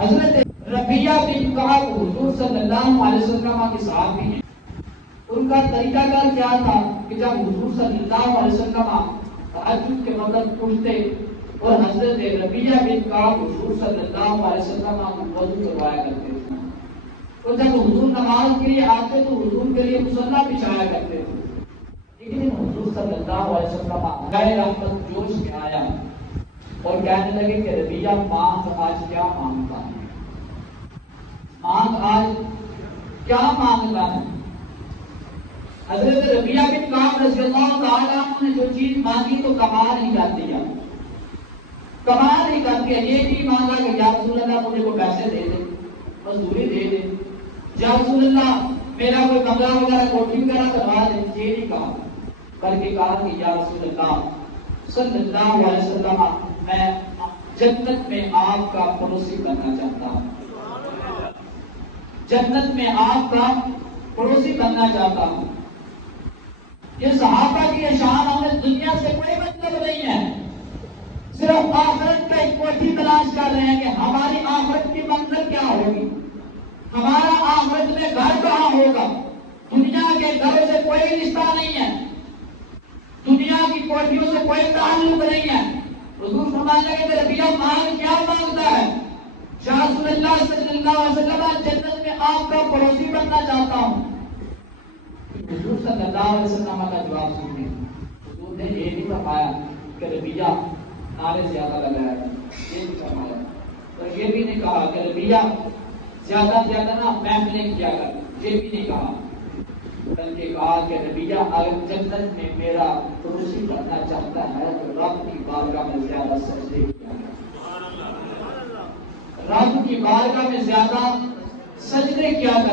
حضرت ربیہ بن کعب حضور صلی اللہ علیہ وسلم کے صحابی ہیں. ان کا طریقہ کار کیا تھا کہ جب حضور صلی اللہ علیہ وسلم تہجد کے وقت اٹھتے اور حضرت ربیہ بن کعب حضور صلی اللہ علیہ وسلم کو وضو کروایا کرتے تھے. اور جب حضور نماز کے لیے آتے تو حضور کے لیے مصلی بچھایا کرتے تھے. لیکن حضور صلی اللہ علیہ وسلم غیر رحمت جوش میں آیا اور کہنے لگے کہ ربیہ مانگ آج کیا مانگتا ہے، مانگ آج کیا مانگتا ہے. حضرت ربیہ بن کعب رضی اللہ تعالیٰ عنہ نے جو چیز مانگی تو کمال ہی کر دیا، کمال ہی کر دیا. یہ نہیں مانگا کہ یا رسول اللہ مجھے کو پیسے دے دے، مزدوری دے دے، یا رسول اللہ میرا کوئی بنگلہ وغیرہ کوٹھی وغیرہ کروا دے. یہ نہیں کہا، بلکہ کہا کہ یا رسول اللہ صلی اللہ علیہ وسلم میں جنت میں آپ کا پڑوسی بننا چاہتا ہوں، جنت میں آپ کا پڑوسی بننا چاہتا ہوں. یہ صحابہ کی شان ہمیں دنیا سے کوئی مطلب نہیں ہے، صرف آخرت کا ایک کوٹھی تلاش کر رہے ہیں کہ ہماری آخرت کی منزل کیا ہوگی، ہمارا آخرت میں گھر کہاں ہوگا. دنیا کے گھروں سے کوئی رشتہ نہیں ہے، دنیا کی کوٹھیوں سے کوئی تعلق نہیں ہے. حضور فرمانے لگے کہ ربیہ مانگ کیا مانگتا ہے؟ یا رسول اللہ صلی اللہ علیہ وسلم جنت میں آپ کا پڑوسی بننا چاہتا ہوں. حضور صلی اللہ علیہ وسلم کا جواب سنیے. حضور نے یہ نہیں فرمایا کہ ربیہ نعرے زیادہ لگایا، یہ نہیں فرمایا. اور یہ بھی نہیں کہا کہ ربیہ زیادہ زیادہ نہ محفلیں کیا کر، یہ بھی نہیں کہا، بلکہ کہا کہ ربیہ اگر جنت میں میرا پڑوسی بننا چاہتا ہے تو رب کی بارگاہ میں زیادہ سجدے کیا کر، رب کی بارگاہ میں زیادہ سجدے کیا کر.